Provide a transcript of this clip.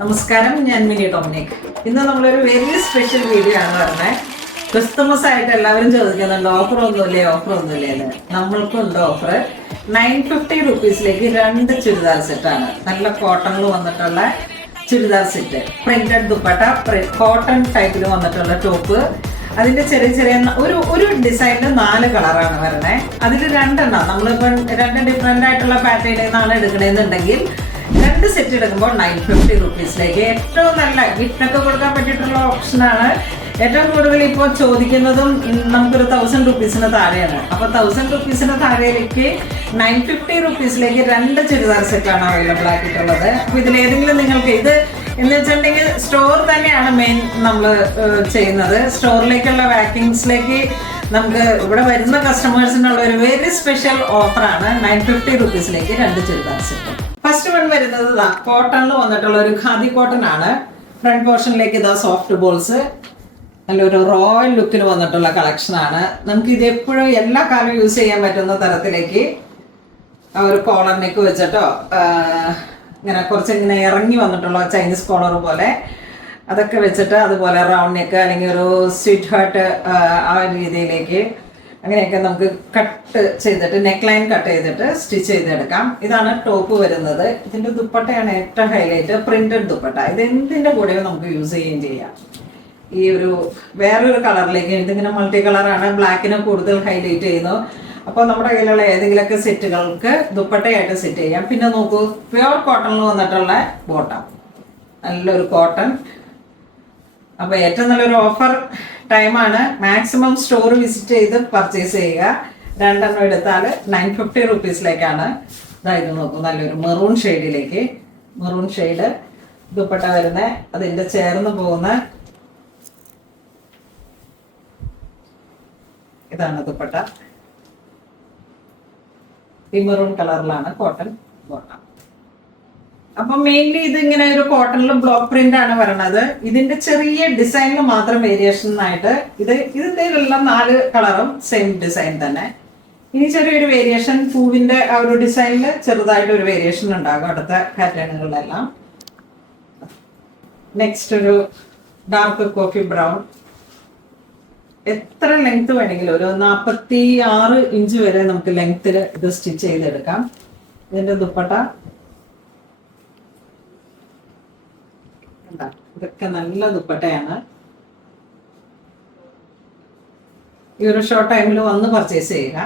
നമസ്കാരം, ഞാൻ mini Dominic. ഇന്ന് നമ്മളൊരു വെരി സ്പെഷ്യൽ വീഡിയോ ആണ് പറഞ്ഞത്. ക്രിസ്തുമസ് ആയിട്ട് എല്ലാവരും ചോദിക്കുന്നുണ്ട് ഓഫർ ഒന്നുമില്ലേ എന്ന്. നമ്മൾക്കുണ്ട് ഓഫർ. 950 റുപ്പീസിലേക്ക് 2 ചുരിദാർ സെറ്റാണ്. നല്ല കോട്ടണിൽ വന്നിട്ടുള്ള churidar set, printed dupatta, cotton ടൈപ്പിൽ വന്നിട്ടുള്ള ടോപ്പ്. അതിന്റെ ചെറിയ ചെറിയ ഒരു ഡിസൈനിൽ 4 കളറാണ് വരണേ. അതിൽ 2 നമ്മളിപ്പോൾ 2 ഡിഫറെന്റ് ആയിട്ടുള്ള പാറ്റേണിൽ നിന്നാണ് എടുക്കണമെന്നുണ്ടെങ്കിൽ 2 സെറ്റ് എടുക്കുമ്പോൾ 950 റുപ്പീസിലേക്ക് ഏറ്റവും നല്ല ഗിഫ്റ്റൊക്കെ കൊടുക്കാൻ പറ്റിയിട്ടുള്ള ഓപ്ഷനാണ്. ഏറ്റവും കൂടുതൽ ഇപ്പോൾ ചോദിക്കുന്നതും നമുക്കൊരു 1000 റുപ്പീസിന് താഴെയാണ്. അപ്പോൾ 1000 റുപ്പീസിന് താഴേക്ക് 950 റുപ്പീസിലേക്ക് 2 ചുരിദാർ സെറ്റാണ് അവൈലബിൾ ആക്കിയിട്ടുള്ളത്. അപ്പോൾ ഇതിലേതെങ്കിലും നിങ്ങൾക്ക് ഇത് എന്ന് വെച്ചിട്ടുണ്ടെങ്കിൽ സ്റ്റോർ തന്നെയാണ് മെയിൻ നമ്മൾ ചെയ്യുന്നത്. സ്റ്റോറിലേക്കുള്ള വാക്കിങ്സിലേക്ക് നമുക്ക് ഇവിടെ വരുന്ന കസ്റ്റമേഴ്സിനുള്ള ഒരു വെരി സ്പെഷ്യൽ ഓഫറാണ്. 950 റുപ്പീസിലേക്ക് 2 ചുരിദാർ സെറ്റ്. ഫസ്റ്റ് വൺ വരുന്നത് കോട്ടണിൽ വന്നിട്ടുള്ള ഒരു ഖാദി കോട്ടൺ ആണ്. ഫ്രണ്ട് പോർഷനിലേക്ക് ഇതാ സോഫ്റ്റ് ബോൾസ്, നല്ലൊരു റോയൽ ലുക്കിൽ വന്നിട്ടുള്ള കളക്ഷൻ ആണ്. നമുക്ക് ഇത് എപ്പോഴും എല്ലാ കാലവും യൂസ് ചെയ്യാൻ പറ്റുന്ന തരത്തിലേക്ക് ഒരു കോളർ നെക്ക് വെച്ചിട്ടോ ഇങ്ങനെ കുറച്ചിങ്ങനെ ഇറങ്ങി വന്നിട്ടുള്ള ചൈനീസ് കോളർ പോലെ അതൊക്കെ വെച്ചിട്ട്, അതുപോലെ റൗണ്ട് നെക്ക് അല്ലെങ്കിൽ ഒരു സ്വീറ്റ് ഹാർട്ട് ആ രീതിയിലേക്ക് അങ്ങനെയൊക്കെ നമുക്ക് കട്ട് ചെയ്തിട്ട് നെക്ക് ലൈൻ കട്ട് ചെയ്തിട്ട് സ്റ്റിച്ച് ചെയ്തെടുക്കാം. ഇതാണ് ടോപ്പ് വരുന്നത്. ഇതിന്റെ ദുപ്പട്ടയാണ് ഏറ്റവും ഹൈലൈറ്റ്, പ്രിന്റഡ് ദുപ്പട്ട. ഇത് എന്തിന്റെ കൂടെയും നമുക്ക് യൂസ് ചെയ്യുകയും ചെയ്യാം. ഈ ഒരു വേറൊരു കളറിലേക്ക്, ഇതിങ്ങനെ മൾട്ടി കളറാണ്, ബ്ലാക്കിനെ കൂടുതൽ ഹൈലൈറ്റ് ചെയ്യുന്നു. അപ്പോൾ നമ്മുടെ കയ്യിലുള്ള ഏതെങ്കിലുമൊക്കെ സെറ്റുകൾക്ക് ദുപ്പട്ടയായിട്ട് സെറ്റ് ചെയ്യാം. പിന്നെ നോക്കൂ, പ്യുവർ കോട്ടണിൽ വന്നിട്ടുള്ള ബോട്ടം, നല്ലൊരു കോട്ടൺ. അപ്പോൾ ഏറ്റവും നല്ലൊരു ഓഫർ ടൈമാണ്. മാക്സിമം സ്റ്റോർ വിസിറ്റ് ചെയ്ത് പർച്ചേസ് ചെയ്യുക. 2 എണ്ണം എടുത്താൽ 950 റുപ്പീസിലേക്കാണ്. ഇതായത് നോക്കൂ, നല്ലൊരു മെറൂൺ ഷെയ്ഡിലേക്ക്, മെറൂൺ ഷെയ്ഡ് ദുപ്പട്ട വരുന്ന, അതിൻ്റെ ചേർന്ന് പോകുന്ന ഇതാണ് ദുപ്പട്ട. ഈ മെറൂൺ കളറിലാണ് കോട്ടൺ ബോട്ടം. അപ്പൊ മെയിൻലി ഇത് ഇങ്ങനെ ഒരു കോട്ടണിൽ ബ്ലോക്ക് പ്രിന്റ് ആണ് വരണത്. ഇതിന്റെ ചെറിയ ഡിസൈനിൽ മാത്രം വേരിയേഷൻ ആയിട്ട് ഇതിന്റെ എല്ലാം 4 കളറും സെയിം ഡിസൈൻ തന്നെ. ഇനി ചെറിയൊരു വേരിയേഷൻ, പൂവിന്റെ ആ ഒരു ഡിസൈനിൽ ചെറുതായിട്ട് ഒരു വേരിയേഷൻ ഉണ്ടാകും അടുത്ത പാറ്റേണുകളിലെല്ലാം. നെക്സ്റ്റ് ഒരു ഡാർക്ക് കോഫി ബ്രൗൺ. എത്ര ലെങ്ത് വേണമെങ്കിലും ഒരു 46 ഇഞ്ച് വരെ നമുക്ക് ലെങ്ത്തിൽ ഇത് സ്റ്റിച്ച് ചെയ്തെടുക്കാം. ഇതിന്റെ ദുപ്പട്ട ഇതൊക്കെ നല്ല ദുപ്പട്ടയാണ്. ഈ ഒരു ഷോർട്ട് ടൈമിൽ വന്ന് പർച്ചേസ് ചെയ്യുക.